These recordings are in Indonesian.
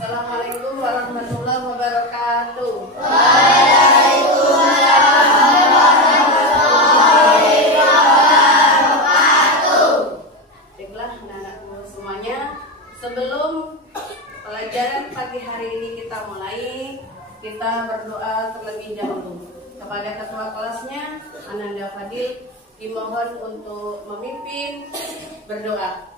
Assalamualaikum warahmatullahi wabarakatuh. Baiklah anak-anakku semuanya, sebelum pelajaran pagi hari ini kita mulai, kita berdoa terlebih dahulu. Kepada ketua kelasnya, Ananda Fadil, dimohon untuk memimpin berdoa.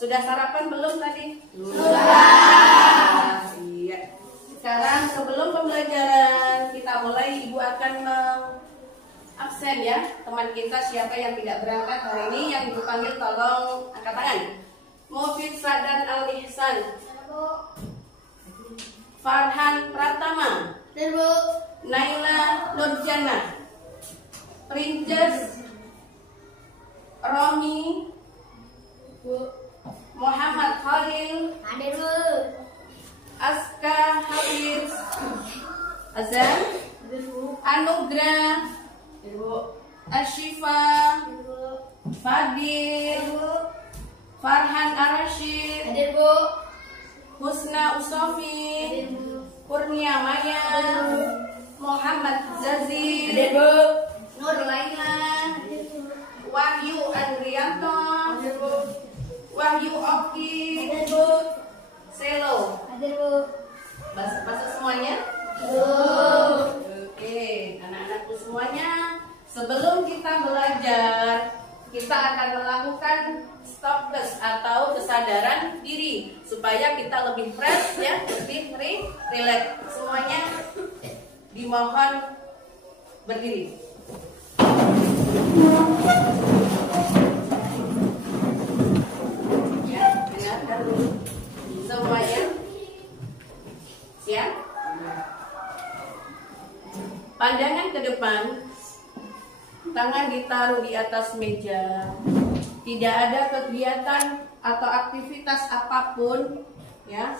Sudah sarapan belum tadi? Sudah. Iya. Sekarang sebelum pembelajaran kita mulai, Ibu akan absen ya. Teman kita siapa yang tidak berangkat hari ini, yang Ibu panggil tolong angkat tangan. Mufid Sadan Al-Ihsan, Farhan Pratama, Naila Nurjana, Princess Romi, Muhammad Khalil, Aska Hafiz, Azan, Anugrah, Ashifa, Fadil, Farhan Arashid, Husna Usofi, Kurnia Maya, Muhammad Zazi, Nur Laila, Wahyu Andrianto, Wahyu Oki, Selo. Masuk semuanya? Oke, anak-anakku semuanya, sebelum kita belajar, kita akan melakukan stop test atau kesadaran diri supaya kita lebih fresh ya, lebih relax. Semuanya dimohon berdiri. Semuanya siap? Pandangan ke depan, tangan ditaruh di atas meja. Tidak ada kegiatan atau aktivitas apapun ya.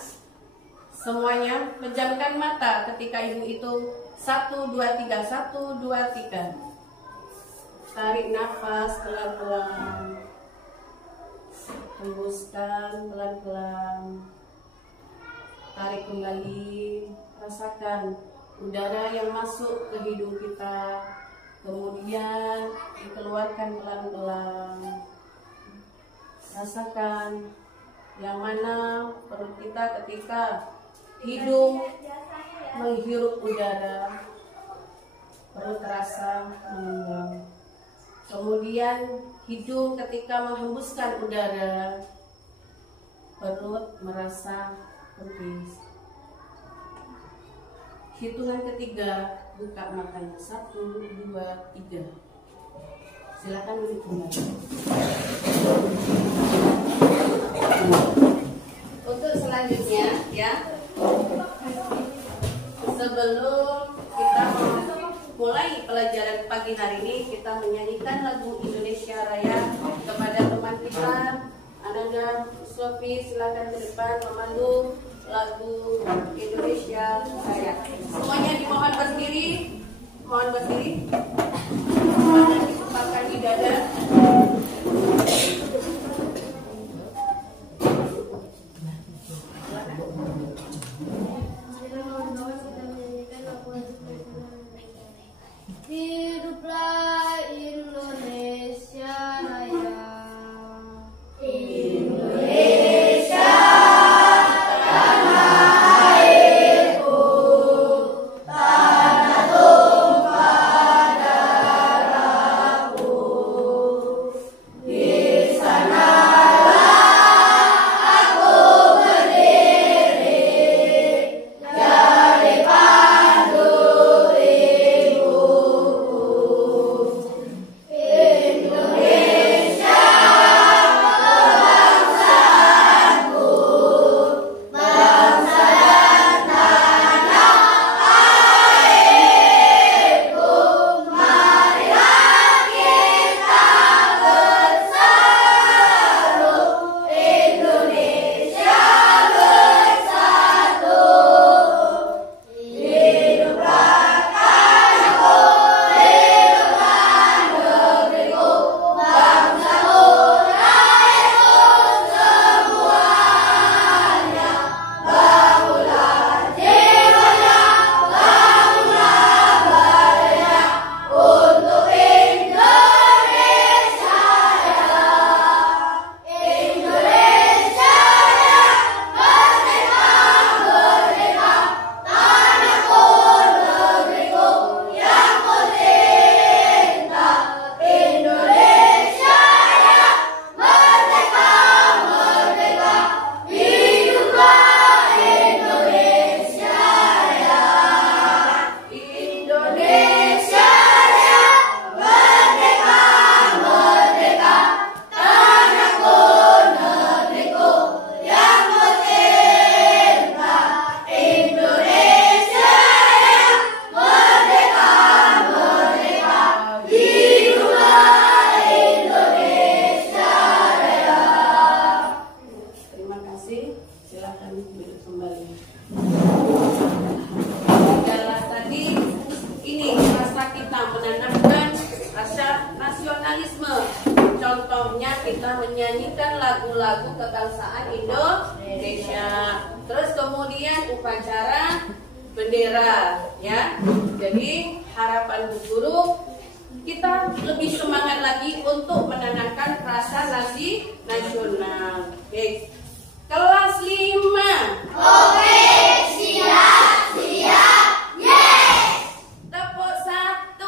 Semuanya pejamkan mata ketika Ibu itu 1, 2, 3, 1, 2, 3. Tarik nafas pelan-pelan. Hembuskan pelan-pelan. Tarik kembali. Rasakan udara yang masuk ke hidung kita, kemudian dikeluarkan pelan-pelan. Rasakan yang mana perut kita ketika hidung menghirup udara, perut terasa mengembang. Kemudian hidung ketika menghembuskan udara, perut merasa kempis. Hitungan ketiga, buka matanya. 1, 2, 3. Silakan duduk kembali. Untuk selanjutnya ya, sebelum kita mulai pelajaran pagi hari ini, kita menyanyikan lagu Indonesia Raya kepada teman kita Ananda Sofi. Silakan ke depan memandu lagu Indonesia Raya. Semuanya dimohon berdiri, mohon berdiri. Tangan dipupakkan di dada. Hidup Silakan duduk kembali. Jelas tadi ini rasa kita menanamkan rasa nasionalisme. Contohnya kita menyanyikan lagu-lagu kebangsaan Indonesia. Terus kemudian upacara bendera, ya. Jadi harapan Bu Guru kita lebih semangat lagi untuk menanamkan rasa nasional. Oke. Kelas 5. Oke, siap, yes. Tepuk 1.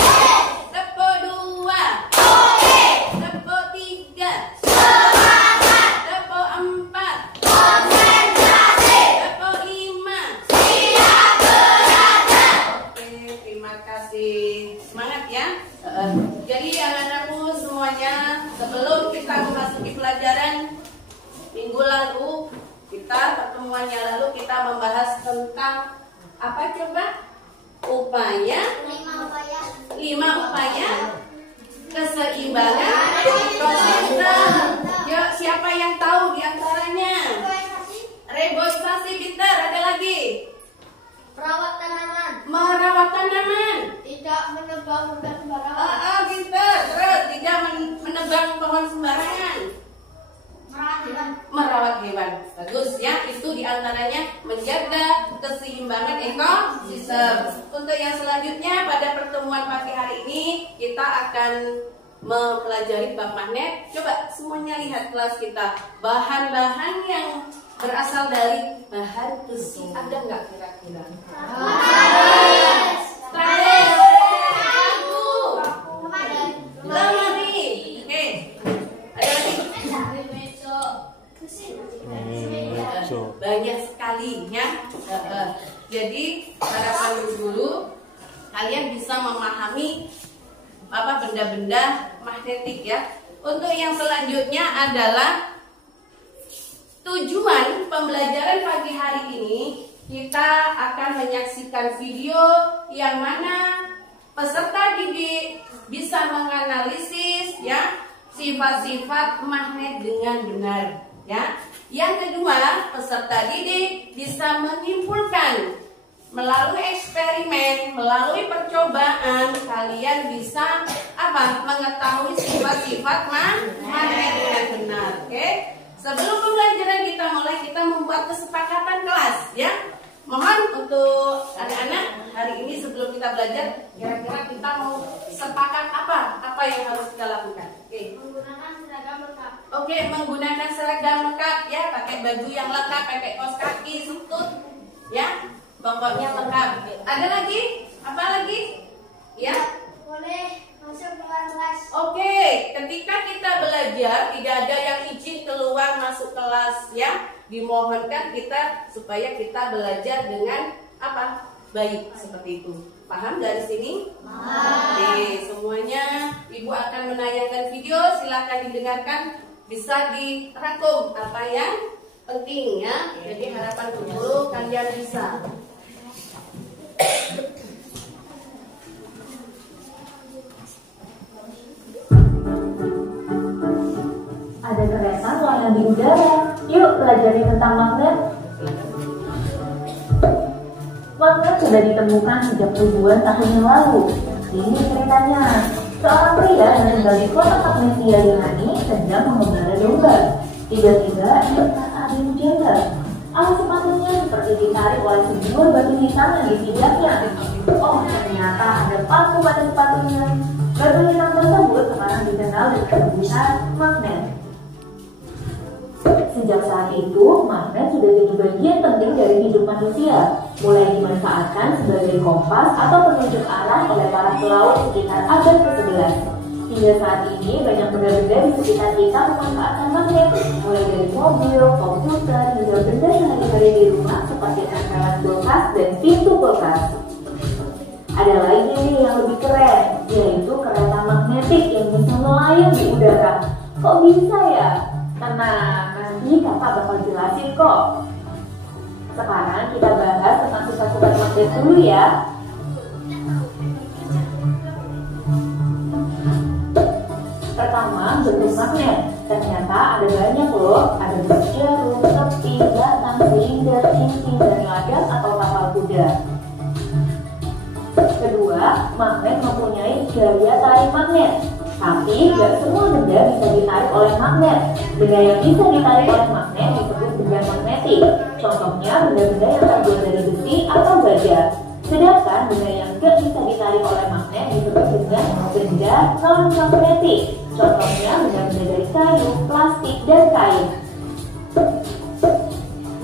Yes. Tepuk 2. Oke. Tepuk 3. Semangat. Tepuk 4. Konsentrasi. Tepuk 5. Siap belajar. Oke, terima kasih. Semangat ya. Jadi anak-anakku semuanya, sebelum kita memasuki pelajaran minggu lalu, pertemuannya lalu kita membahas tentang apa coba? Upaya 5 upaya keseimbangan ekosistem. Yuk, siapa yang tahu di antaranya? Reboisasi, pintar. Ada lagi? Merawat tanaman. Merawat tanaman. Tidak menebang benda sembarangan. Pintar. Terus tidak menebang pohon sembarangan. Merawat hewan. Bagus ya, itu diantaranya menjaga keseimbangan ekosistem. Untuk yang selanjutnya pada pertemuan pagi hari ini kita akan mempelajari bab magnet. Coba semuanya lihat kelas kita. Bahan-bahan yang berasal dari bahan besi ada nggak kira-kira? Tralis, lemari. Oke, ada lagi? Banyak sekali ya. Jadi harapan guru kalian bisa memahami apa benda-benda magnetik ya. Untuk yang selanjutnya adalah tujuan pembelajaran pagi hari ini, kita akan menyaksikan video yang mana peserta didik bisa menganalisis ya sifat-sifat magnet dengan benar ya. Yang kedua, peserta didik bisa menyimpulkan melalui eksperimen, melalui percobaan, kalian bisa mengetahui sifat-sifat magnet dengan benar. Oke? Sebelum pembelajaran kita mulai, kita membuat kesepakatan kelas ya. Mohon untuk anak-anak hari ini sebelum kita belajar, kira-kira kita mau sepakat apa yang harus kita lakukan? Oke. Menggunakan seragam lengkap. Oke, menggunakan seragam lengkap ya, pakai baju yang lengkap, pakai kaos kaki, sutut, ya, pokoknya lengkap. Ada lagi? Apa lagi? Ya. Boleh masuk keluar kelas. Oke, ketika kita belajar tidak ada yang izin keluar masuk kelas ya. Dimohonkan kita supaya kita belajar dengan baik seperti itu. Paham dari sini? Oke, semuanya Ibu akan menayangkan video, silakan didengarkan, bisa dirangkum apa yang penting ya. Jadi harapan guru kalian bisa. Ada kereta melayang di udara. Yuk pelajari tentang magnet. Magnet sudah ditemukan sejak ribuan tahun yang lalu. Ini ceritanya. Seorang pria yang tinggal di kota Magnesia Yunani sedang mengembara domba. Tiba-tiba ia merasa ada yang janggal. Alas sepatunya seperti ditarik oleh sejumlah batu hitam yang dipijaknya. Oh, ternyata ada paku pada sepatunya. Batu hitam tersebut sekarang dikenal dengan sebutan magnet. Sejak saat itu, magnet sudah jadi bagian penting dari hidup manusia, mulai dimanfaatkan sebagai kompas atau penunjuk arah oleh para pelaut sekitar abad ke-11. Hingga saat ini, banyak benda-benda di sekitar kita memanfaatkan magnet, mulai dari mobil, komputer, hingga benda sehari-hari di rumah seperti tempelan kulkas dan pintu kulkas. Ada lagi nih yang lebih keren, yaitu kereta magnetik yang bisa melayang di udara. Kok bisa ya? Tenang, nanti kakak bakal jelasin kok. Sekarang kita bahas tentang sifat-sifat magnet dulu ya. Pertama, bentuk magnet. Ternyata ada banyak loh. Ada bentuk jarum, keping, batang, silinder, cincin, dan ladang atau tapal kuda. Kedua, magnet mempunyai gaya tarik magnet. Tapi tidak semua benda bisa ditarik oleh magnet. Benda yang bisa ditarik oleh magnet disebut benda magnetik. Contohnya benda-benda yang terbuat dari besi atau baja. Sedangkan benda yang tidak bisa ditarik oleh magnet disebut dengan benda non-magnetik. Contohnya benda-benda dari kayu, plastik, dan kain.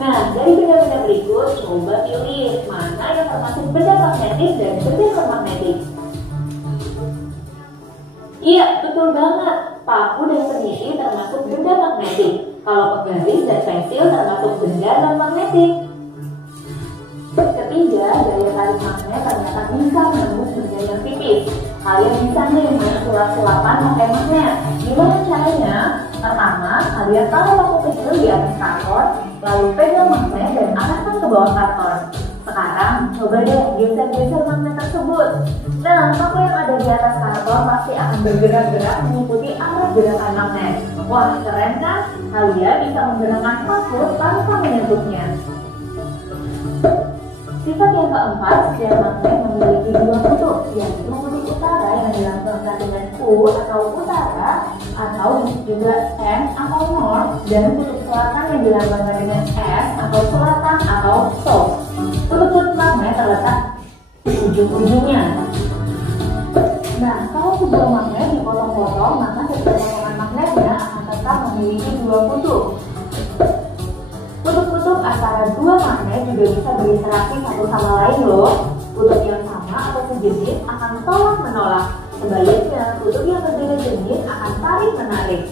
Nah, dari benda-benda berikut, coba pilih mana yang termasuk benda magnetik dan benda non-magnetik. Iya, betul banget. Paku dan peniti termasuk benda magnetik. Kalau penggaris dan pensil termasuk benda non-magnetik. Ketiga, gaya tarik magnet ternyata bisa menembus benda yang tipis. Kalian bisa nih main sulap-sulapan pakai magnet. Gimana caranya? Pertama, kalian taruh paku kecil di atas karton, lalu pegang magnet dan arahkan ke bawah karton. Sekarang, coba deh geser-geser magnet tersebut. Nah, paku yang ada di atas karton pasti akan bergerak-gerak mengikuti arah gerakan magnet. Wah, keren kan? Kalian bisa menggerakkan paku tanpa menyentuhnya. Sifat yang keempat, setiap magnet memiliki dua kutub, yaitu kutub utara yang dilambangkan dengan U atau utara, atau juga N atau North, dan kutub selatan yang dilambangkan dengan S atau selatan atau South. Kutub magnet terletak di ujung-ujungnya. Nah, kalau sebuah magnet dipotong-potong, maka setiap potongan magnetnya akan tetap memiliki dua kutub. Kutub-kutub antara dua magnet juga bisa berinteraksi satu sama lain loh. Kutub yang sama atau sejenis akan tolak-menolak. Sebaliknya, kutub yang berbeda jenis akan tarik-menarik.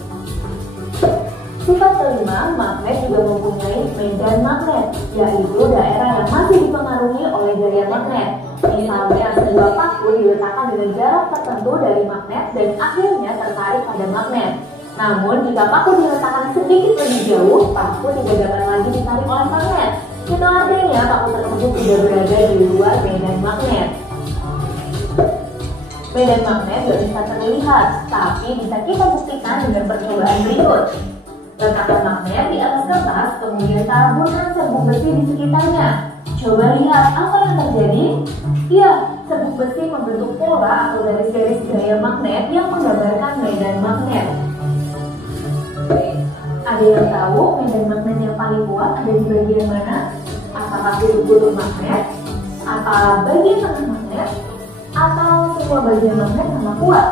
Sifat kelima, magnet juga mempunyai medan magnet, yaitu daerah yang masih dipengaruhi oleh gaya magnet. Misalnya, sebuah paku diletakkan dengan jarak tertentu dari magnet dan akhirnya tertarik pada magnet. Namun, jika paku diletakkan sedikit lebih jauh, paku tidak dapat lagi ditarik oleh magnet. Itu artinya paku tersebut tidak berada di luar medan magnet. Medan magnet tidak bisa terlihat, tapi bisa kita buktikan dengan percobaan berikut. Letakkan magnet di atas kertas, kemudian taburkan serbuk besi di sekitarnya. Coba lihat apa yang terjadi. Ya, serbuk besi membentuk pola atau garis-garis gaya magnet yang menggambarkan medan magnet. Ada yang tahu medan magnet yang paling kuat ada di bagian mana? Apakah kutub-kutub magnet? Atau bagian tengah magnet? Atau semua bagian magnet sama kuat?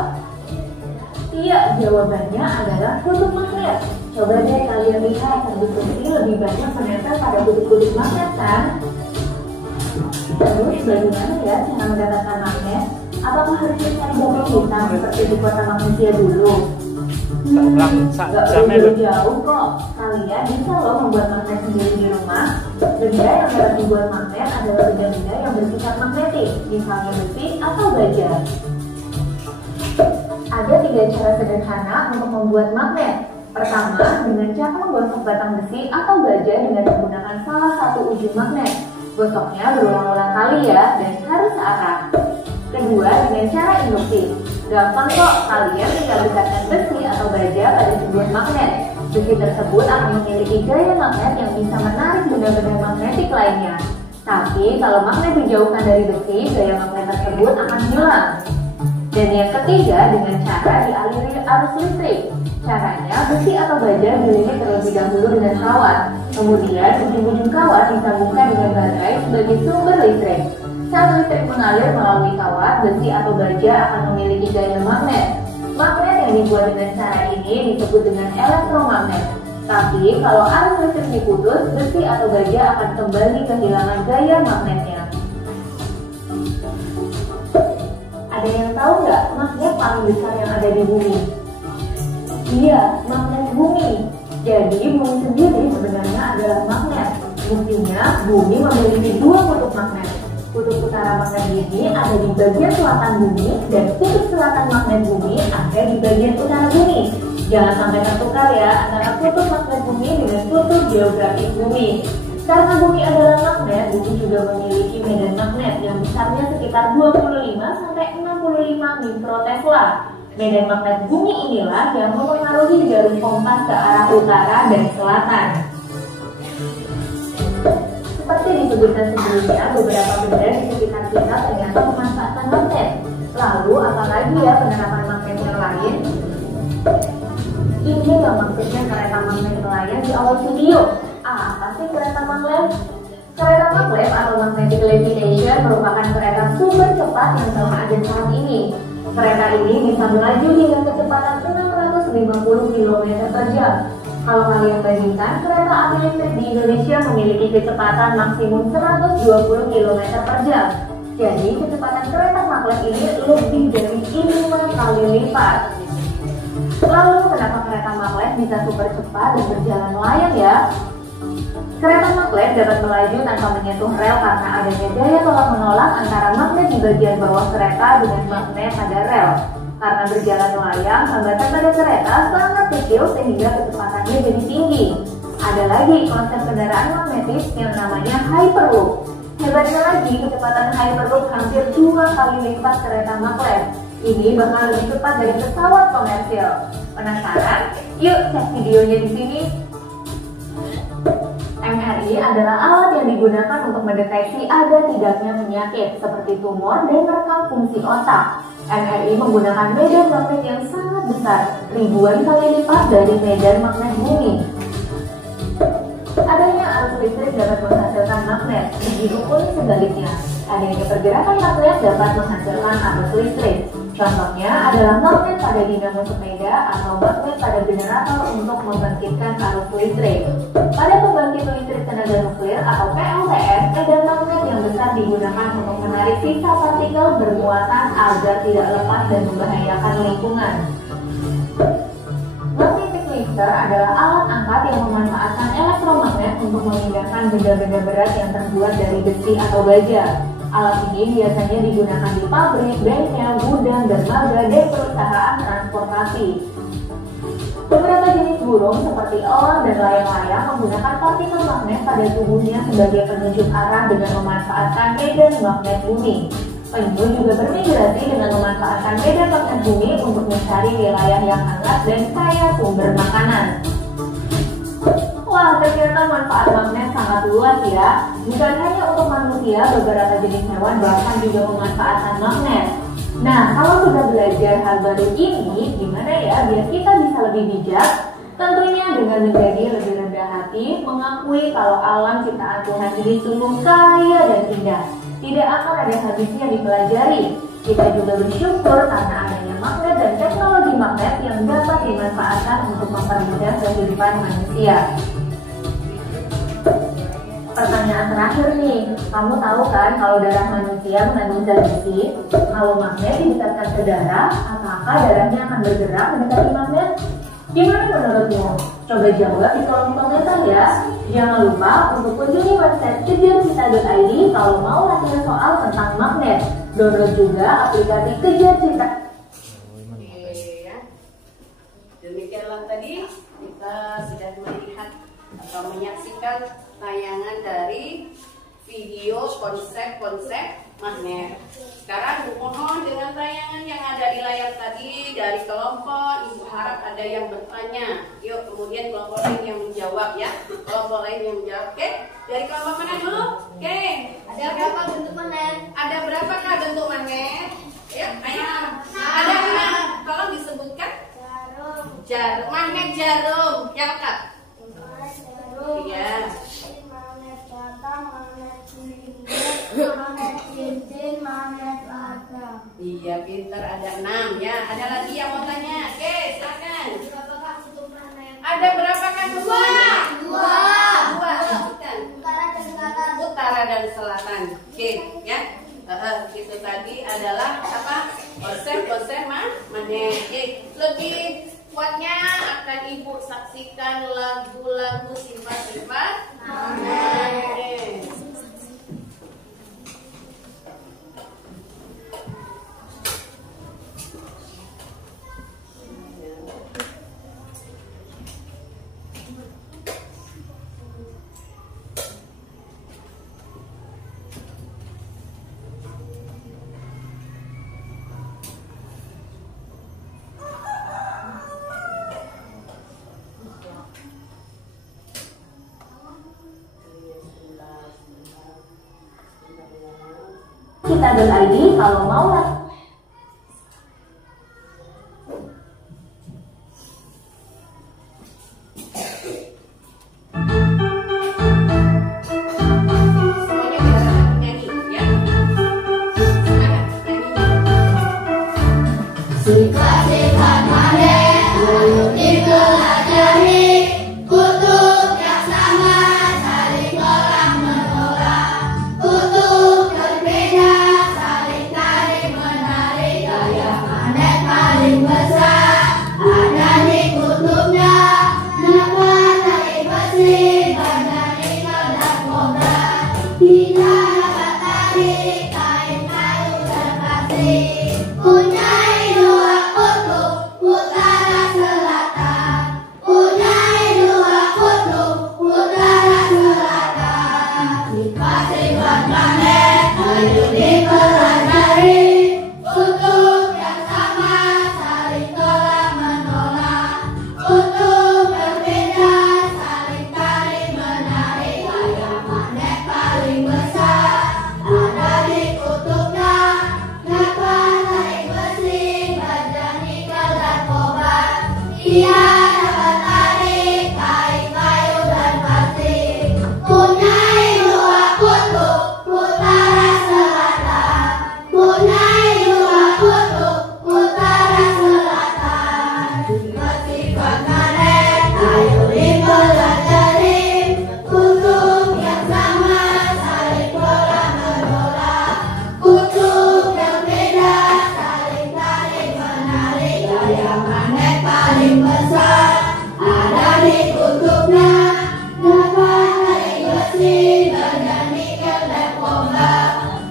Iya, jawabannya adalah kutub magnet. Coba deh kalian lihat, serbuk besi lebih banyak menempel pada kutub-kutub magnet kan? Terus bagaimana ya cara mendapatkan magnet? Apakah harus mencari batu hitam seperti di kota manusia dulu? Gak perlu jauh kok. Kalian bisa loh membuat magnet sendiri di rumah. Benda yang dapat dibuat magnet adalah benda-benda yang bersifat magnetik, misalnya besi atau baja. Ada 3 cara sederhana untuk membuat magnet. Pertama, dengan cara menggosok batang besi atau baja dengan menggunakan salah satu ujung magnet. Gosoknya berulang-ulang kali ya, dan harus searah. Kedua, dengan cara induksi. Gampang kok, kalian tinggal dekatkan besi atau baja pada sebuah magnet. Besi tersebut akan memiliki gaya magnet yang bisa menarik benda-benda magnetik lainnya. Tapi kalau magnet dijauhkan dari besi, gaya magnet tersebut akan hilang. Dan yang ketiga, dengan cara dialiri arus listrik. Caranya, besi atau baja dililit terlebih dahulu dengan kawat. Kemudian, ujung-ujung kawat disambungkan dengan baterai sebagai sumber listrik. Saat listrik mengalir melalui kawat, besi atau baja akan memiliki gaya magnet. Magnet yang dibuat dengan cara ini disebut dengan elektromagnet. Tapi, kalau arus listrik diputus, besi atau baja akan kembali kehilangan gaya magnetnya. Ada yang tahu nggak magnet paling besar yang ada di bumi? Iya, magnet bumi. Jadi bumi sendiri sebenarnya adalah magnet. Buktinya, bumi memiliki 2 kutub magnet. Kutub utara magnet bumi ada di bagian selatan bumi dan kutub selatan magnet bumi ada di bagian utara bumi. Jangan sampai tertukar ya antara kutub magnet bumi dengan kutub geografis bumi. Karena bumi adalah magnet, bumi juga memiliki medan magnet yang besarnya sekitar 25 sampai 65 mikrotesla. Medan magnet bumi inilah yang mempengaruhi jarum kompas ke arah utara dan selatan. Seperti disebutkan sebelumnya, beberapa benda di sekitar kita ternyata memanfaatkan magnet. Lalu, apalagi ya penerapan magnet yang lain? Ini yang maksudnya kereta magnet nelayan di awal video. Apa sih kereta maglev? Kereta maglev atau magnetic levitation merupakan kereta super cepat yang telah ada saat ini. Kereta ini bisa melaju dengan kecepatan 650 km per jam. Kalau kalian bandingkan, kereta api listrik di Indonesia memiliki kecepatan maksimum 120 km per jam. Jadi kecepatan kereta maglev ini lebih dari 5 kali lipat. Lalu kenapa kereta maglev bisa super cepat dan berjalan layang ya? Kereta maglev dapat melaju tanpa menyentuh rel karena adanya daya tolak menolak antara magnet di bagian bawah kereta dengan magnet pada rel. Karena berjalan layang, hambatan pada kereta sangat kecil sehingga kecepatannya jadi tinggi. Ada lagi konsep kendaraan magnetis yang namanya hyperloop. Hebatnya lagi, kecepatan hyperloop hampir 2 kali lipat kereta maglev. Ini bahkan lebih cepat dari pesawat komersial. Penasaran? Yuk cek videonya di sini. MRI adalah alat yang digunakan untuk mendeteksi ada tidaknya penyakit seperti tumor dan merekam fungsi otak. MRI menggunakan medan magnet yang sangat besar, ribuan kali lipat dari medan magnet bumi. Adanya arus listrik dapat menghasilkan magnet, begitu pun sebaliknya. Adanya pergerakan magnet dapat menghasilkan arus listrik. Contohnya adalah magnet pada dinamo sepeda atau magnet pada generator untuk membangkitkan arus listrik. Pada pembangkit listrik tenaga nuklir atau PLTS, medan magnet yang besar digunakan untuk menarik sisa partikel bermuatan agar tidak lepas dan membahayakan lingkungan. Magnetic lifter adalah alat angkat yang memanfaatkan elektromagnet untuk memindahkan benda-benda berat yang terbuat dari besi atau baja. Alat ini biasanya digunakan di pabrik, bengkel, gudang, dermaga, dan perusahaan transportasi. Beberapa jenis burung seperti elang dan layang-layang menggunakan partikel magnet pada tubuhnya sebagai penunjuk arah dengan memanfaatkan medan magnet bumi. Penyu juga bermigrasi dengan memanfaatkan medan magnet bumi untuk mencari wilayah yang hangat dan kaya sumber makanan. Wah, ternyata manfaat magnet sangat luas ya. Bukan hanya untuk manusia, beberapa jenis hewan bahkan juga memanfaatkan magnet. Nah, kalau sudah belajar hal baru ini, gimana ya biar kita bisa lebih bijak? Tentunya dengan menjadi lebih rendah hati, mengakui kalau alam ciptaan Tuhan ini sungguh kaya dan indah. Tidak akan ada habisnya dipelajari. Kita juga bersyukur karena adanya magnet dan teknologi magnet yang dapat dimanfaatkan untuk mempermudah kehidupan manusia. Pertanyaan terakhir nih, kamu tahu kan kalau darah manusia mengandung zat besi? Kalau magnet didekatkan ke darah, apakah darahnya akan bergerak mendekati magnet? Gimana menurutmu? Coba jawab di kolom komentar ya. Jangan lupa untuk kunjungi website kejarcita.id kalau mau latihan soal tentang magnet. Download juga aplikasi Kejar Cita. Demikianlah tadi kita sudah melihat atau menyaksikan tayangan dari video konsep-konsep magnet. Sekarang mohon dengan tayangan yang ada di layar tadi dari kelompok, Ibu harap ada yang bertanya. Yuk, kemudian kelompok lain yang menjawab ya. Kelompok lain yang menjawab. Oke, dari kelompok mana dulu? Oke, Ada berapa bentuk magnet? ada berapakah bentuk magnet? Ya, ayo. Ada 6. Tolong disebutkan. Jarum. Magnet jarum. Yang lengkap. Magnet jarum. Iya. Magnet bata, magnet silinder, magnet cincin, magnet lada. Iya, pinter, ada 6 ya. Ada lagi yang mau tanya? Oke, silakan. Berapakah bentuk magnet? Ada berapakah dua? Dua. Sebutkan. Utara dan selatan. Utara dan selatan. Oke, ya. Itu tadi adalah apa? Konsep magnet. Lebih kuatnya akan Ibu saksikan lagu-lagu sifat-sifat magnet. kita.id kalau mau lah. Sifat-sifat Manik perlu dipelajari, kutub yang sama saling tolak menolak, kutub berbeda saling tarik menarik. Gaya Manik paling besar ada di kutubnya, dapat tarik besi, badan ikan dan kobra. Tidak dapat tarik kain kayu dan plastik. Punyai dua kutub utara selatan, punyai dua kutub utara selatan. Sifat-sifat Manik perlu dipelajari, kutub yang sama saling tolak menolak, kutub berbeda saling tarik menarik. Gaya Manik paling besar ada di kutubnya, dapat tarik besi, badan ikan dan kobra. Ia dapat tarik kain kayu dan plastik. Punyai dua kutub utara selatan, punyai dua kutub utara selatan. Sifat-sifat Manik ayo dipelajari, kutub yang sama saling tolak menolak, kutub yang beda saling tarik menarik. Gaya Manik paling besar ada di kutubnya, dapat tarik besi, badan nikel dan kobra.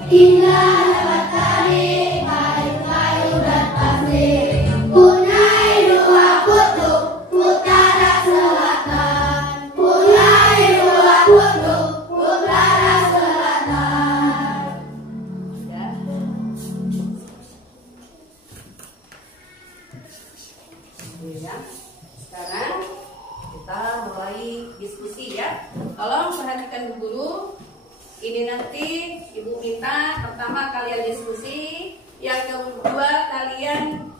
Tidak dapat tarik kain kayu dan plastik. Punyai dua kutub utara selatan, punyai dua kutub utara selatan. Ya. Ini ya. Sekarang kita mulai diskusi ya. Tolong perhatikan dulu. Ini nanti Ibu minta pertama kalian diskusi, yang kedua kalian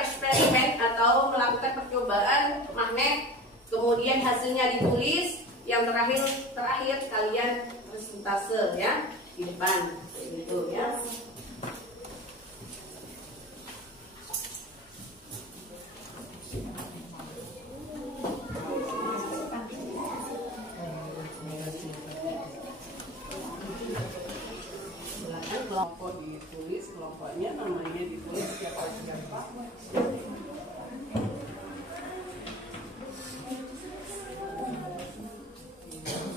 eksperimen atau melakukan percobaan magnet, kemudian hasilnya ditulis, yang terakhir kalian presentase ya di depan gitu ya. Silakan kelompok ditulis, kelompoknya namanya ditulis siapa.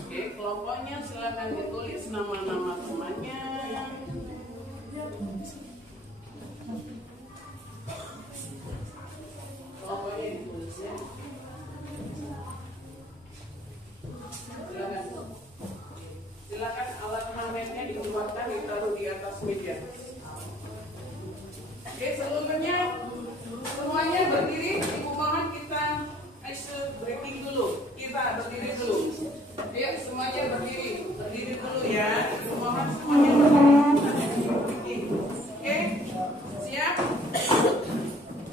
Oke, kelompoknya silakan ditulis nama-nama temannya. Kelompoknya ditulis ya. Silakan alat magnetnya dikeluarkan, ditaruh di atas meja. Oke, semuanya berdiri. Ibu mohon kita breaking dulu. Kita berdiri dulu. Ayo semuanya berdiri dulu ya. Ibu mohon semuanya berdiri. Oke, siap?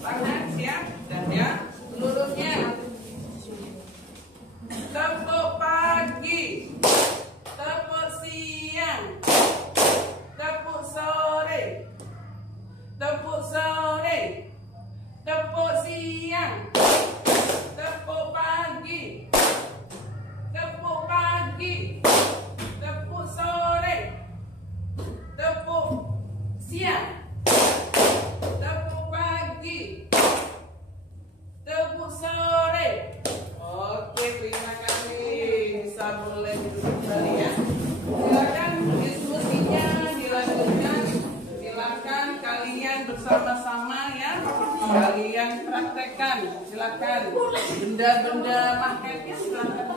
Tangan siap? Dan ya, seluruhnya. Tepuk pagi, tepuk siang, tepuk sore, tepuk sore, tepuk siang, tepuk pagi, tepuk pagi, tepuk sore, tepuk siang, tepuk pagi, tepuk sore. Oke, terima kasih. Bisa mulai duduk kembali ya. Silakan diskusinya dilanjutkan. Silakan kalian bersama-sama ya. Kalian praktekkan. Silakan benda-benda magnetnya silakan.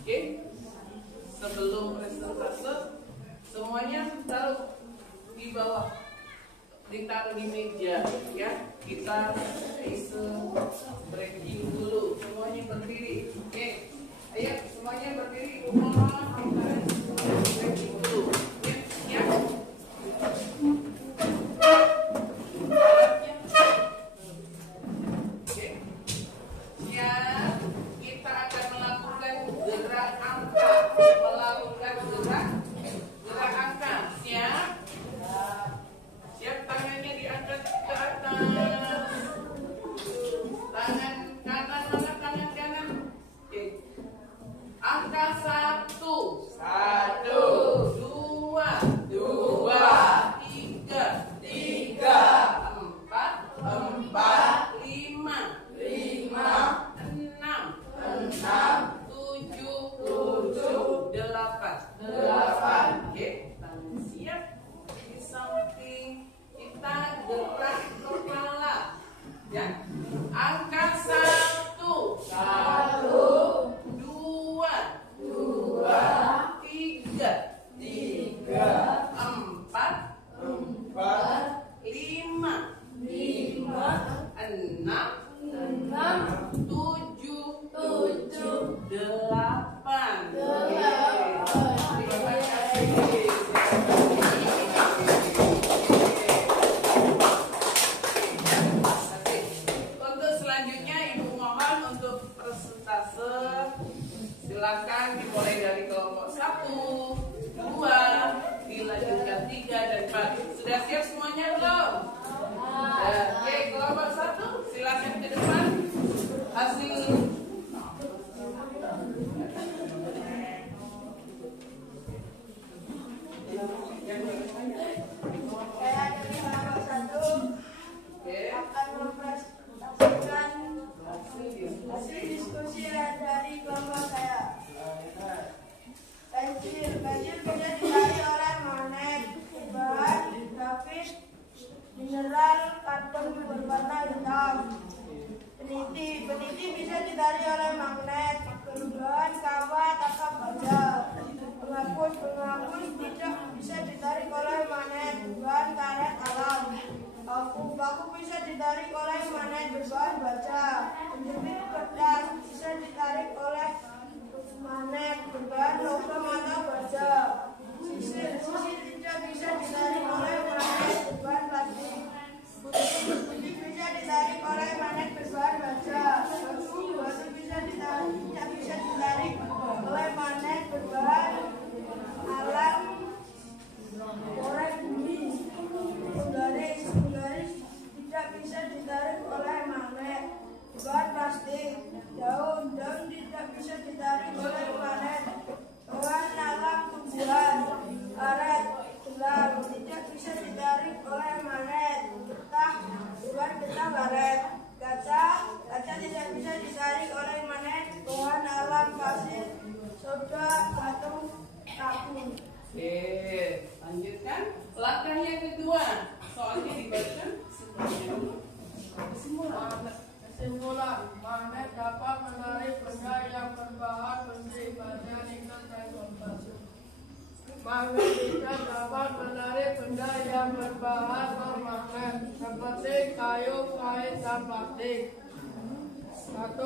Oke, sebelum presentase semuanya taruh di bawah, ditaruh di meja ya. Kita breaking dulu, semuanya berdiri. Oke, ayo semuanya berdiri. Mohon kita breaking dulu. Oke, ya. Oke, ya. Kita akan melakukan gerak angka, gerak angka. Siap? Siap, tangannya diangkat ke atas. Tangan kanan mana? Tangan kanan. Oke. Angka 1, 2, 3, 4, 5, 6, 7, 8. Oke, tangan siap di samping. Kita gerak kepala. Ya. Angka 1, 2, 3, 4, 5, 6, 7, 8. Terima kasih. Untuk selanjutnya Ibu mohon untuk persentase silakan dimulai dari kelompok 1, 2, dilanjutkan 3 dan 4. Sudah siap semuanya belum? Oke, kelompok 1 silakan ke depan. Hasil Saya dari kelompok 1 akan mempresentasikan hasil diskusi dari kelompok saya. Pensil bisa ditarik oleh magnet bahan grafit mineral karbon berwarna hitam. Peniti bisa ditarik oleh magnet berbahan kawat atau baja. Penghapus tidak bisa ditarik oleh magnet berbahan karet alam. Paku bisa ditarik oleh magnet berbahan baja. Penjepit kertas bisa ditarik oleh magnet berbahan logam atau baja. Sisir tidak bisa ditarik oleh magnet berbahan plastik. Putih bisa ditarik oleh magnet berbahan baja. Batu bisa ditarik oleh magnet berbahan alam korek bumi. Penggaris tidak bisa ditarik oleh magnet berbahan plastik. Daun tidak bisa ditarik oleh magnet berbahan alam tumbuhan. Karet gelang tidak bisa ditarik oleh magnet getah berbahan getah karet. Kaca tidak bisa ditarik oleh magnet berbahan alam pasir, soda, batu, tabung. Oke, lanjutkan. Langkah yang kedua, soalnya dibaca semuanya dulu. Kesimpulan, magnet dapat menarik agar tidak dapat menarik benda yang berbahan non-magnet seperti kayu, kain, dan plastik. 1.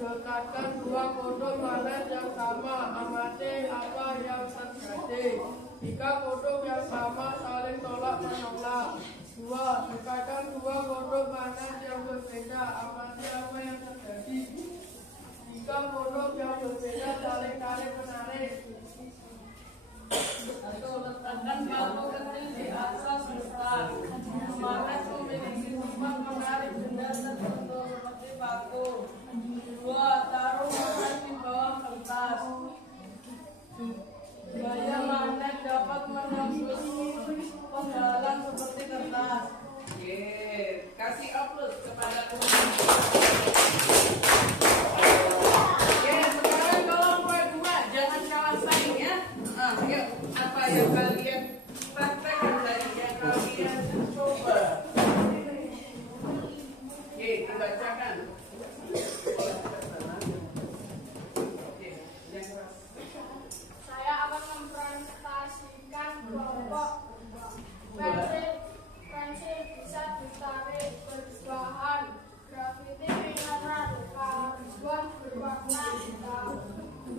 Dekatkan dua kutub magnet yang sama, amati apa yang terjadi. Jika kutub yang sama saling tolak menolak. 2. Dekatkan dua kutub magnet yang berbeda, amati apa yang terjadi. Jika kutub yang berbeda saling tarik menarik. 1. Letakkan batu kecil di atas besar. Magnet memiliki sifat menarik benda tertentu seperti batu. 2. Taruh magnet di bawah kertas. Gaya magnet dapat menembus penghalang seperti kertas. Kasih upload kepada teman. Sekarang kelompok 2 jangan kalah saing ya. Yuk, apa yang kalian praktekkan tadi yang kalian coba? Dibacakan. Saya akan mempresentasikan kelompok pensil bisa ditarik berbahan grafiti mineral, karbon berwarna hitam,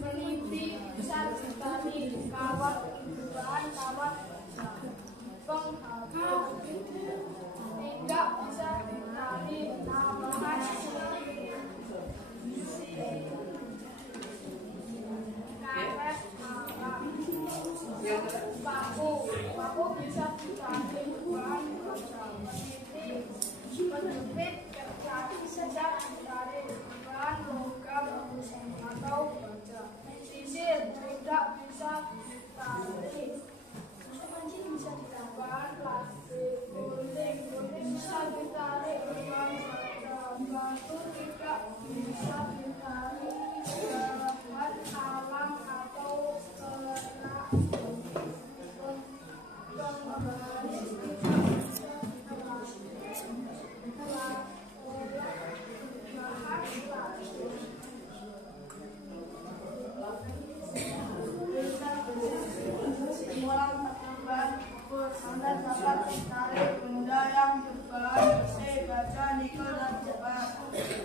meniti bisa ditarik kawat berbahan kawat penghapus, tidak bisa ditarik tambahan karet paku bisa ditarik bahan baja, penjepit sedang ditarik bahan logam atau baja, sisir tidak bisa ditarik bahan plastik, gunting bisa ditarik bahan baja, batu tidak bisa ditarik bahan alam atau kerak. Anda dapat ditarik benda yang berbahan besi, baja, nikel, dan cepat.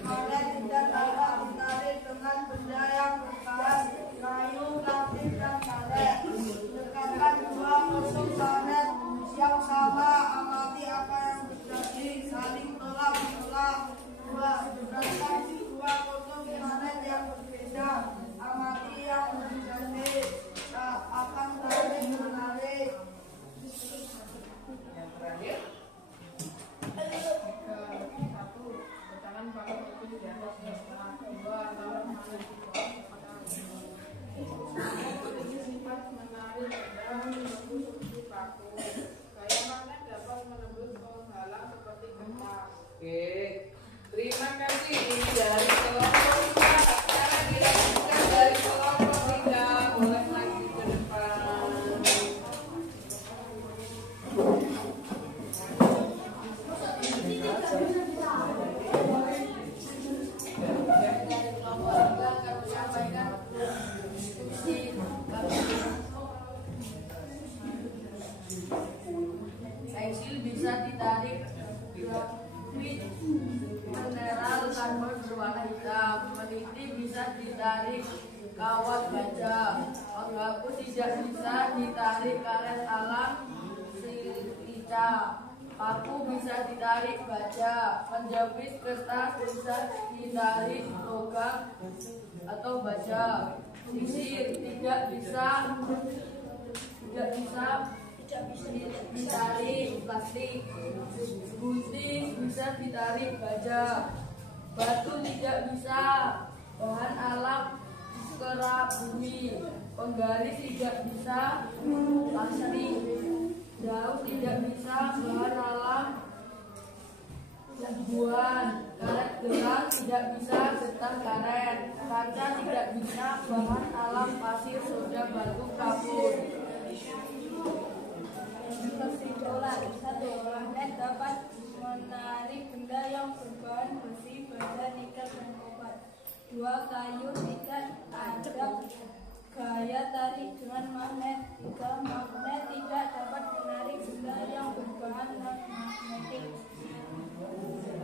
Anda tidak dapat ditarik dengan benda yang berbahan kayu, plastik, dan karet. Dekatkan dua kutub magnet yang sama, amati apa yang terjadi, saling tolak menolak. 2. Dekatkan dua kutub magnet yang berbeda, amati yang terjadi, akan tarik menarik. Yang terakhir. 1. Letakkan paku kecil di atas kertas. 2. Taruh magnet di bawah kertas. Memiliki sifat menarik dan menembus seperti paku. Gaya magnet dapat menembus penghalang seperti kertas. Terima kasih. Ini dari kelompok 2. Sekarang dilanjutkan dari kelompok 3. Boleh lagi ke depan. Pensil bisa ditarik grafit mineral, karbon berwarna hitam, meniti bisa ditarik kawat baja, penghapus tidak bisa ditarik karet alam silika, paku bisa ditarik baja, penjepit kertas bisa ditarik logam atau baja, sisir tidak bisa ditarik plastik, gunting bisa ditarik baja, batu tidak bisa, bahan alam kerak bumi, penggaris tidak bisa plastik, daun tidak bisa, bahan alam buah, karet gelang tidak bisa, getah karet, kaca tidak bisa, bahan alam pasir, soda, batu, kapur. Kesimpulan. 1. Magnet dapat menarik benda yang berbahan besi, baja, nikel, dan kobar. 2. Kayu tidak ada Gaya tarik dengan magnet. Jika magnet tidak dapat menarik benda yang berbahan non-magnetik.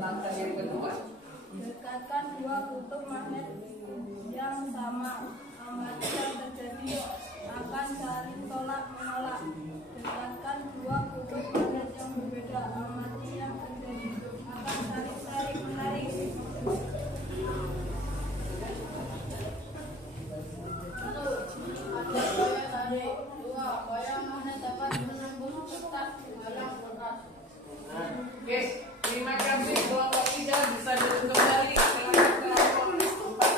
Langkah yang kedua, Dekatkan dua kutub magnet yang sama. Amati yang terjadi akan saling tolak menolak. Dekatkan dua kutub magnet yang berbeda. Amati yang terjadi akan saling menarik. Ada gaya tarik. 2. Gaya magnet dapat menembus kertas menghalang kertas. oke, terima kasih. Kelompok 3 bisa duduk kembali. Silakan kelompok 4.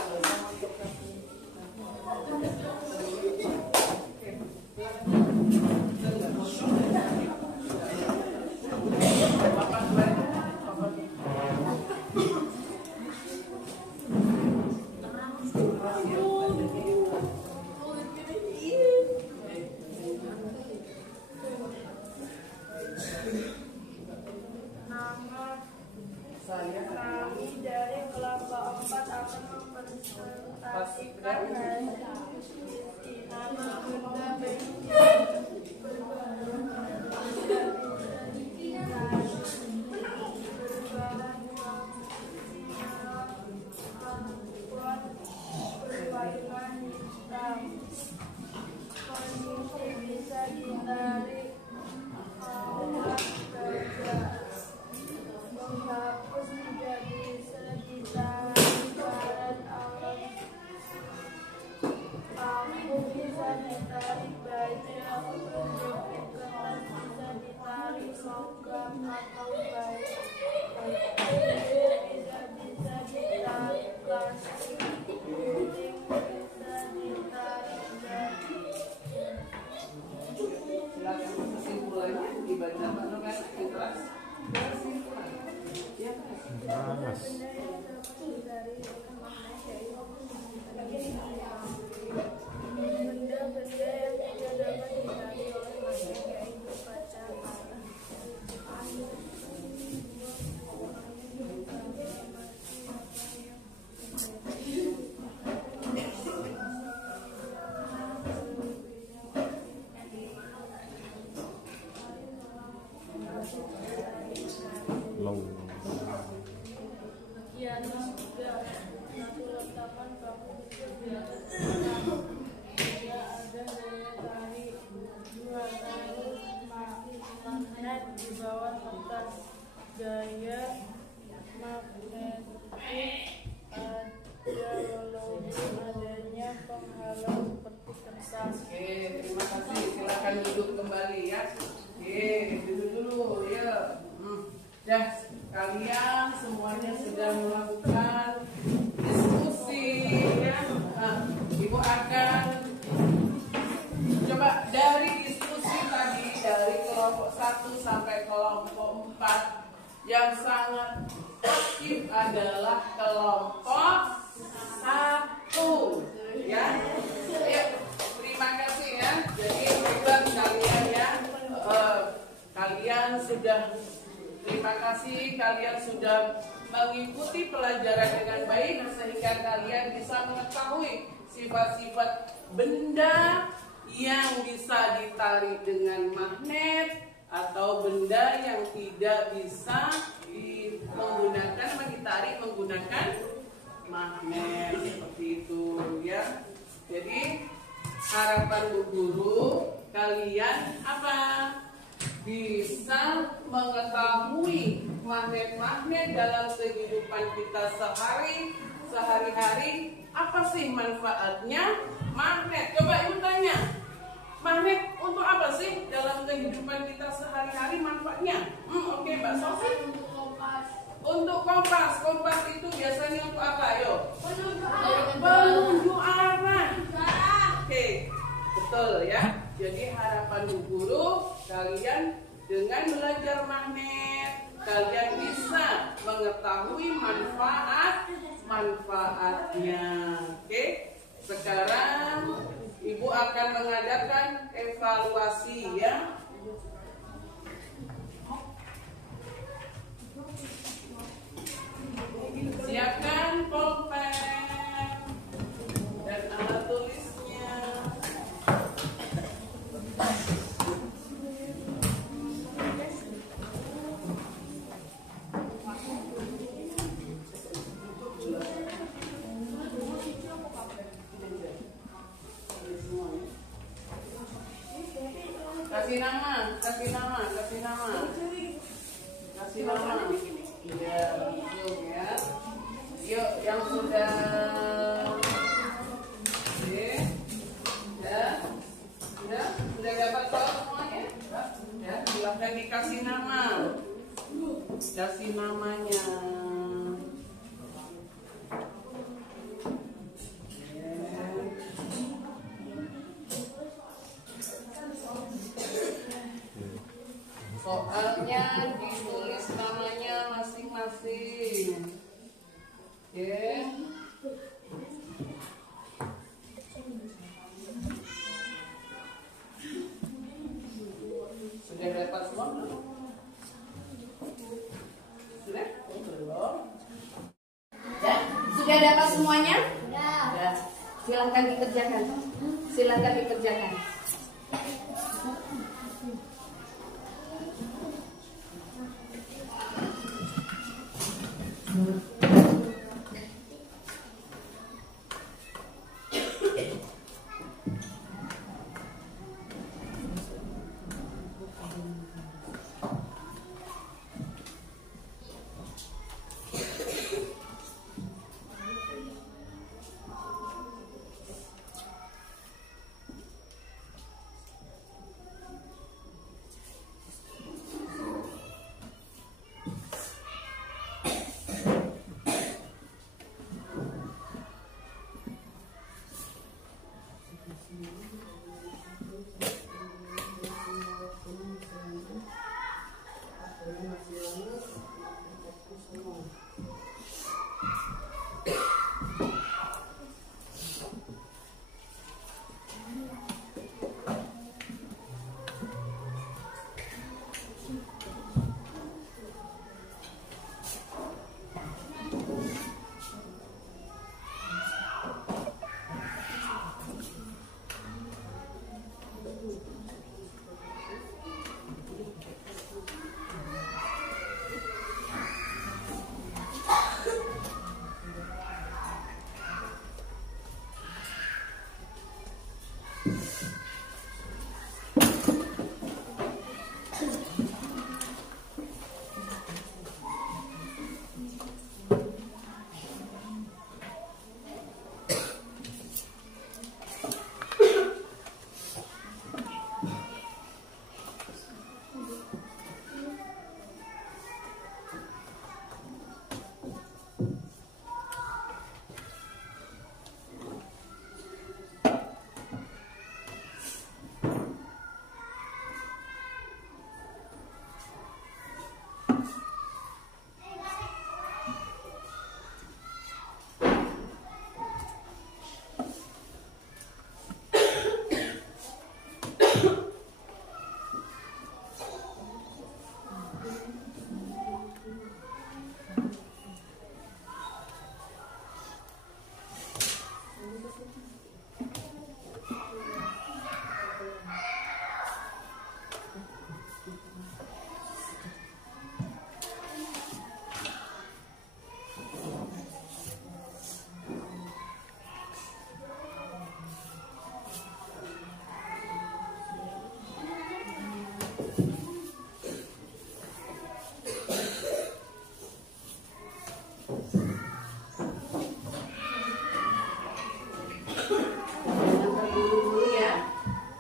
Kami dari kelompok 4 akan mempresentasikan nama benda berwarna hitam. Kondisi bisa ditarik alat baja. Menghapus tidak bisa ditarik barat alat. Paku bisa ditarik baja. Penjepit kertas bisa ditarik logam atau baja. Tidak bisa ditarik plastik. Gunting bisa ditarik dari. Silakan kesimpulannya dibaca Pak Ikhlas. Kesimpulan. Ya, Mas. Benda-benda yang tidak dapat ditarik oleh magnet yaitu kaca tanah. Long. Bagian 3. Satu letakkan paku kecil di atas tidak ada daya tarik. 2. Taruh magnet di bawah kertas. Gaya magnetik ada walaupun adanya penghalang seperti kertas. oke, terima kasih. Silakan duduk kembali ya. Oke, duduk dulu ya. Dah, kalian semuanya sudah melakukan diskusi ya. Nah, Ibu akan coba dari diskusi tadi dari kelompok 1 sampai kelompok 4 yang sangat aktif adalah kelompok 1 ya. Ayo, terima kasih ya. Jadi hebat kalian ya. Kalian sudah terima kasih, kalian sudah mengikuti pelajaran dengan baik sehingga kalian bisa mengetahui sifat-sifat benda yang bisa ditarik dengan magnet atau benda yang tidak bisa ditarik menggunakan magnet seperti itu ya. Jadi harapan Bu Guru kalian apa? Bisa mengetahui magnet-magnet dalam kehidupan kita sehari-hari. Apa sih manfaatnya magnet? Coba Ibu tanya, magnet untuk apa sih dalam kehidupan kita sehari-hari manfaatnya? Oke, Mbak Sofi. Untuk kompas. Kompas itu biasanya untuk apa? Ayo. Penunjuk arah. Oke, betul ya. Jadi harapan Bu Guru, kalian dengan belajar magnet, kalian bisa mengetahui manfaatnya. Oke, sekarang Ibu akan mengadakan evaluasi ya. Siapkan pulpen dan alat tulisnya. Kasih nama. Iya, langsung ya. Yuk, yang sudah. Oke. Sudah dapat soal semuanya? Ya, silahkan dikasih nama. Kasih namanya. Soalnya ditulis namanya masing-masing. Oke. Sudah dapat semua belum? Sudah? Belum. Ya, sudah dapat semuanya? Ya. Silakan dikerjakan.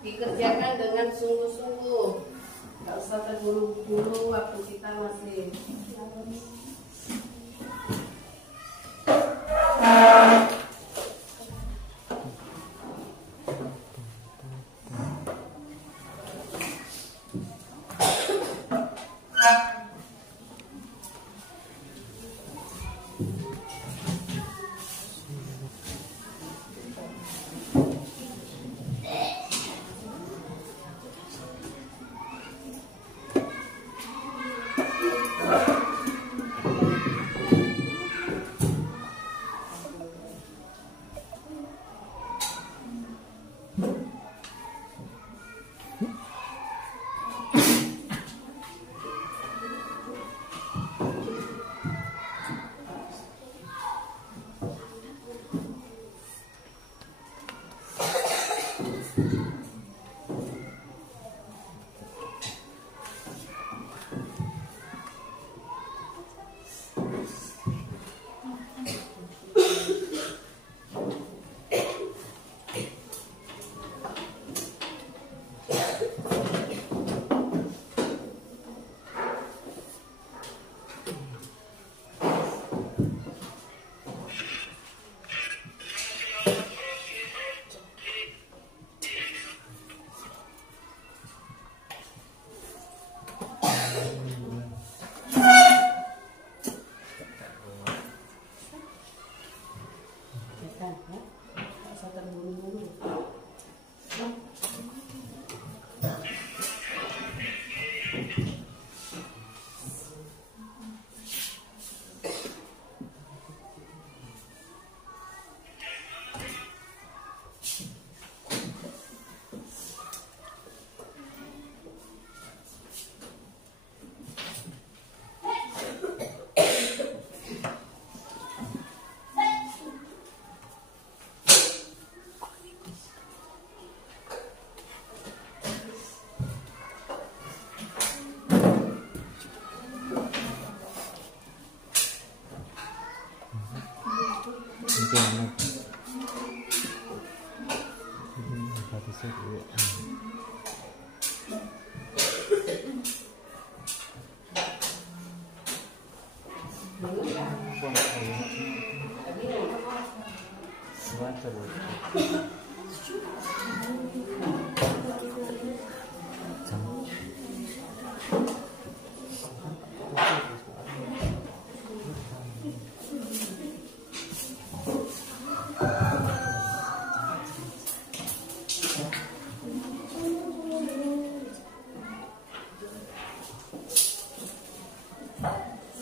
Dikerjakan dengan sungguh-sungguh, nggak usah terburu-buru waktu kita masih.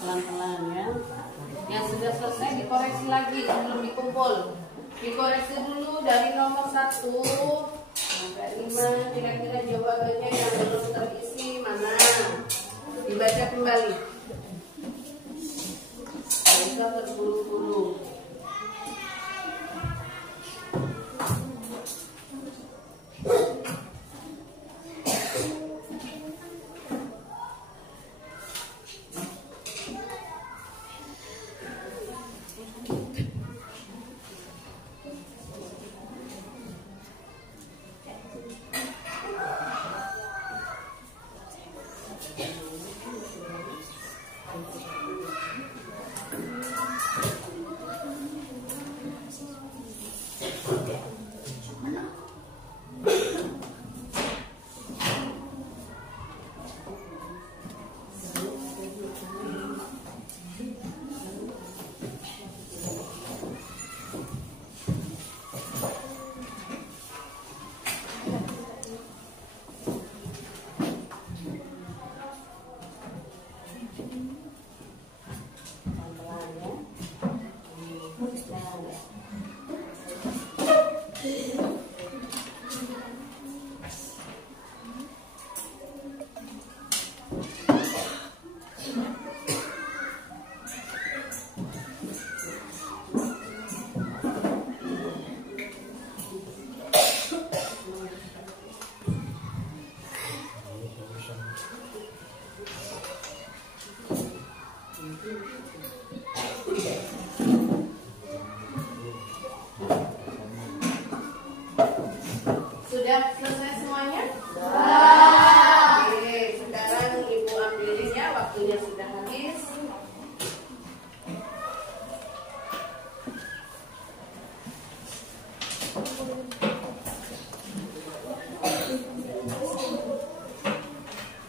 Pelan-pelan ya. Yang sudah selesai dikoreksi lagi sebelum dikumpul. Dikoreksi dulu dari nomor 1 sampai 5. Kira-kira jawabannya yang belum terisi mana? Dibaca kembali. Bisa terburu-buru. Sudah selesai semuanya? Oke, sekarang Ibu ambilin ya, waktunya sudah habis.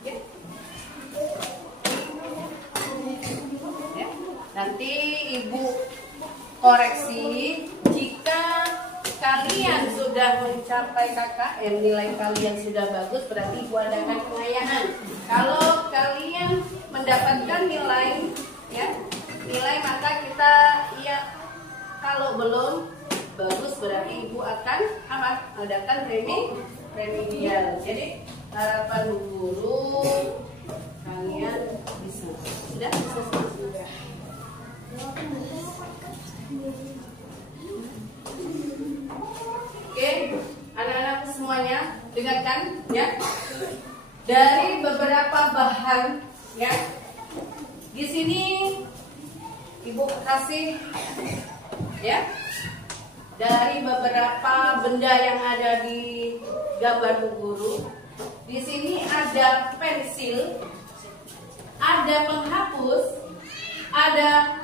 Ya. Nanti Ibu koreksi jika kalian sudah mencapai KKM, nilai kalian sudah bagus, berarti Ibu adakan pengayaan. Kalau kalian mendapatkan nilai, ya, nilai maka kita, ya, kalau belum bagus berarti Ibu akan apa? Adakan remedial. Jadi harapan guru kalian bisa. Sudah? Sudah. Oke, anak-anak semuanya dengarkan ya. Dari beberapa bahan ya. Di sini Ibu kasih ya. Dari beberapa benda yang ada di gambar Bu Guru. Di sini ada pensil, ada penghapus, ada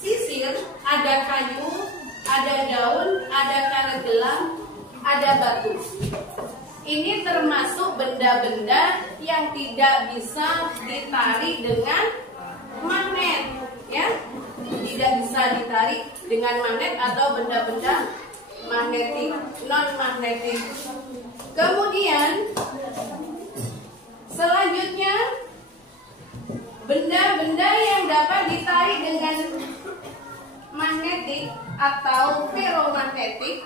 sisir, ada kayu, ada daun, ada karet gelang, ada batu. Ini termasuk benda-benda yang tidak bisa ditarik dengan magnet, ya. Tidak bisa ditarik dengan magnet atau benda-benda magnetik, non magnetik. Kemudian selanjutnya benda-benda yang dapat ditarik dengan magnetik atau ferromagnetik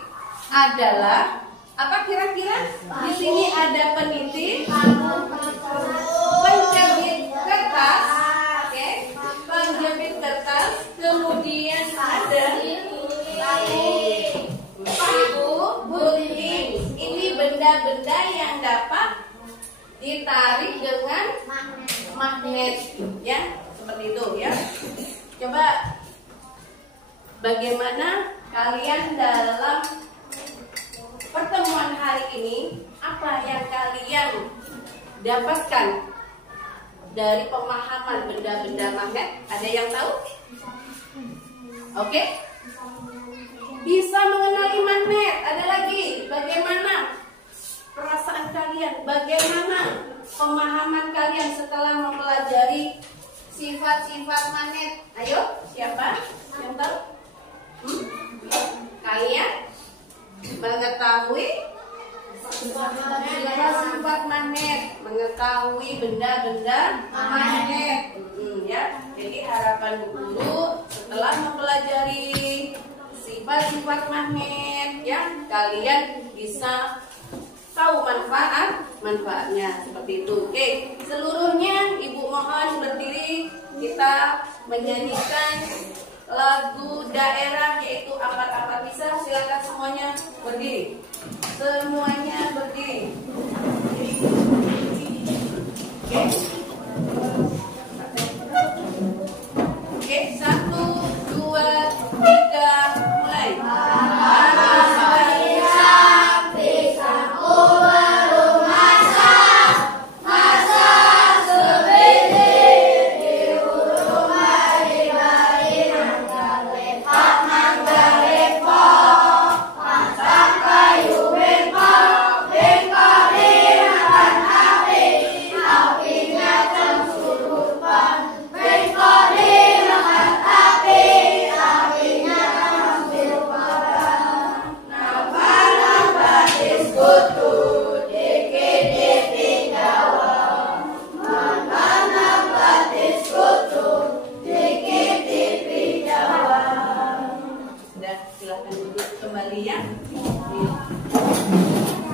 adalah apa kira-kira? Di sini ada peniti, penjepit kertas, oke, penjepit kertas, kemudian ada paku, gunting. Ini benda-benda yang dapat ditarik dengan magnet, ya, seperti itu ya. Coba bagaimana kalian dalam pertemuan hari hari ini, apa yang kalian dapatkan dari pemahaman benda-benda magnet? Ada yang tahu? Oke? Bisa mengenali magnet. Ada lagi, bagaimana perasaan kalian? Bagaimana pemahaman kalian setelah mempelajari sifat-sifat magnet? Ayo, siapa yang tahu? Kalian mengetahui sifat magnet, mengetahui benda-benda magnet, ya. Jadi harapan Bu Guru setelah mempelajari sifat-sifat magnet, ya, kalian bisa tahu manfaatnya seperti itu. Oke, seluruhnya Ibu mohon berdiri, kita menyanyikan lagu daerah yaitu Ampat-Ampat Bisa. Silakan semuanya berdiri. Semuanya berdiri. Oke. Oke, 1, 2, 3, mulai. Silahkan duduk kembali ya.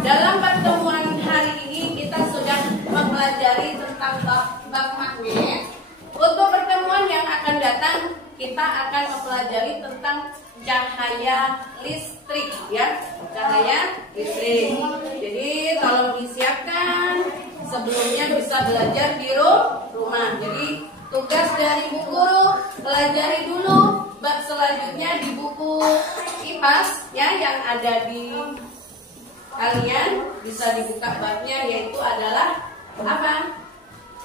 Dalam pertemuan hari ini kita sudah mempelajari tentang bab magnet. Untuk pertemuan yang akan datang kita akan mempelajari tentang cahaya listrik, ya, cahaya listrik. Jadi tolong disiapkan sebelumnya bisa belajar di rumah. Jadi tugas dari Bu Guru pelajari dulu bab selanjutnya di buku IPAS, ya, yang ada di kalian bisa dibuka babnya, yaitu adalah apa?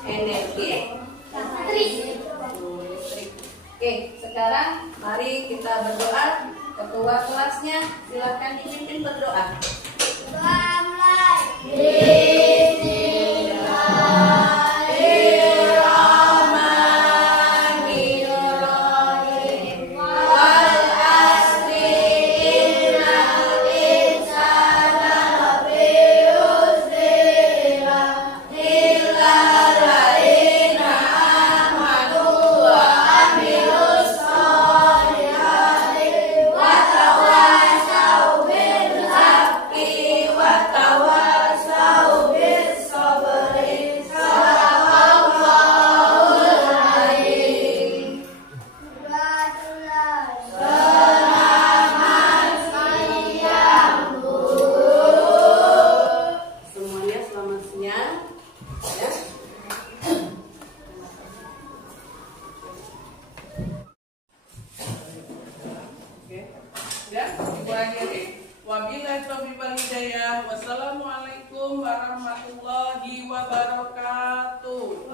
Energi listrik. Oke, sekarang mari kita berdoa. Ketua kelasnya silakan dipimpin berdoa. Wassalamualaikum warahmatullahi wabarakatuh.